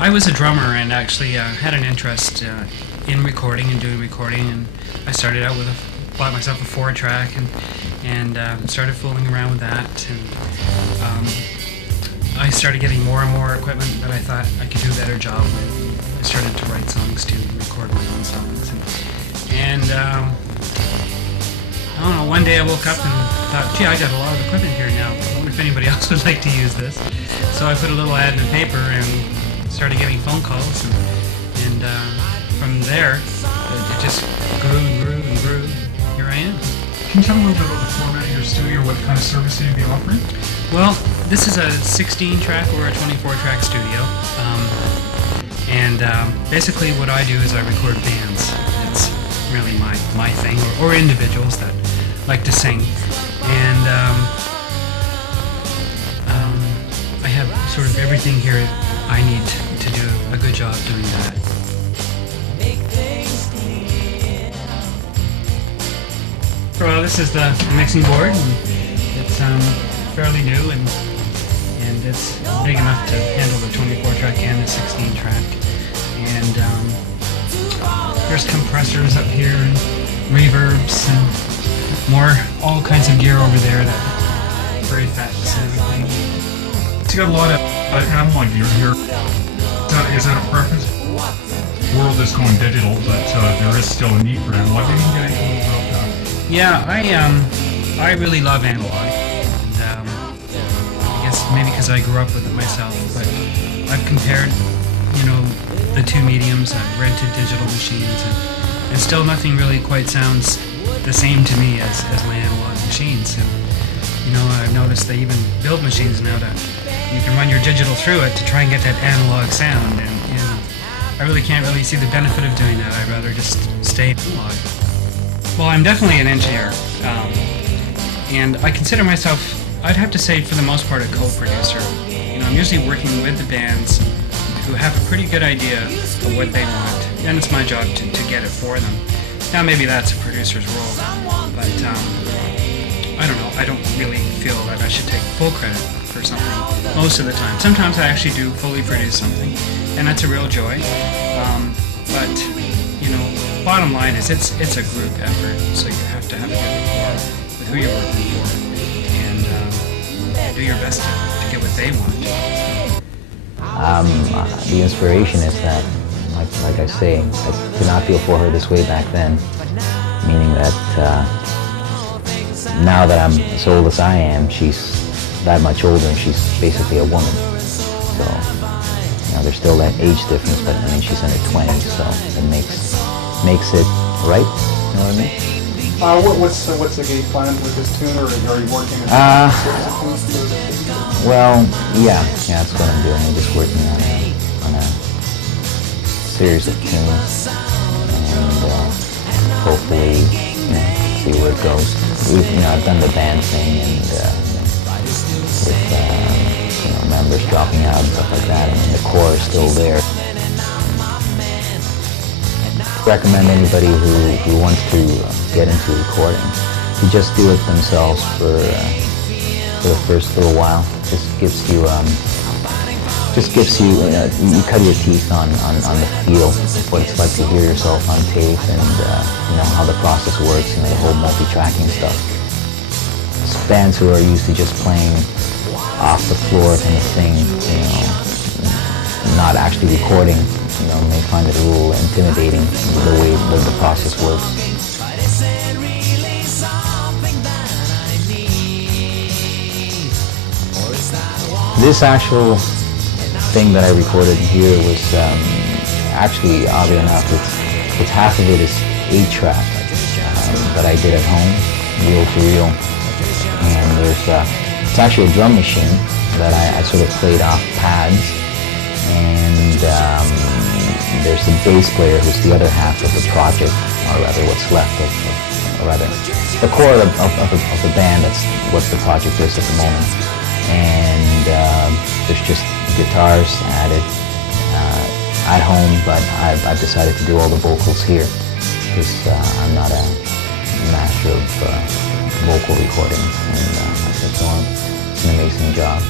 I was a drummer and actually had an interest in recording and doing recording, and I started out with bought myself a 4-track and started fooling around with that, and I started getting more and more equipment that I thought I could do a better job with. I started to write songs too, and record my own songs, and I don't know, one day I woke up and thought, gee, I got a lot of equipment here now. I wonder if anybody else would like to use this. So I put a little ad in the paper and started getting phone calls, and from there it just grew and grew and grew. Here I am. Can you tell me a little bit about the format of your studio, what kind of service you'd be offering? Well, this is a 16-track or a 24-track studio, and basically what I do is I record bands. It's really my thing, or individuals that like to sing, and I have sort of everything here I need to do a good job doing that. Well, this is the mixing board, and it's fairly new, and it's big enough to handle the 24-track and the 16-track. And there's compressors up here, and reverbs, and all kinds of gear over there, that for effects and everything. So you got a lot of analog gear here. Is that a preference? The world is going digital, but there is still a need for analog. Maybe you can get into about that. Yeah, I really love analog, and I guess maybe because I grew up with it myself, but I've compared, the two mediums. I've rented digital machines, and still nothing really quite sounds the same to me as my analog machines. And I've noticed they even build machines now that you can run your digital through it to try and get that analog sound, and I really can't really see the benefit of doing that. I'd rather just stay analog. Well, I'm definitely an engineer, and I consider myself, I'd have to say, for the most part, a co-producer. I'm usually working with the bands who have a pretty good idea of what they want, and it's my job to get it for them. Now, maybe that's a producer's role, but I don't know. I don't really feel that I should take full credit for something most of the time. Sometimes I actually do fully produce something, and that's a real joy. But bottom line is it's a group effort, so you have to have a good rapport with who you're working for, and do your best to get what they want. The inspiration is that, like I say, I could not feel for her this way back then, meaning that now that I'm as old as I am, she's that much older, and she's basically a woman. So, there's still that age difference, but she's in her 20s, so it makes it right. You know what I mean? What's the game plan with this tune, or are you working on a series of tunes? Well, yeah, that's what I'm doing. I'm just working on a series of tunes, and hopefully, see where it goes. I've done the band thing, and with members dropping out and stuff like that, and the core is still there. Recommend anybody who wants to get into recording to just do it themselves for the first little while. Just gives you you cut your teeth on the feel of what it's like to hear yourself on tape, and how the process works, the whole multi-tracking stuff. Bands who are used to just playing off the floor kind of thing, not actually recording, may find it a little intimidating, the way the process works. This actual thing that I recorded here was actually, oddly enough, it's half of it is 8-track that I did at home, reel to reel, and it's actually a drum machine that I sort of played off pads, and there's a bass player who's the other half of the project, or rather what's left of the core of the band. That's what the project is at the moment. And there's just guitars added at home, but I've decided to do all the vocals here because I'm not a master of vocal recording, and I think it's an amazing job.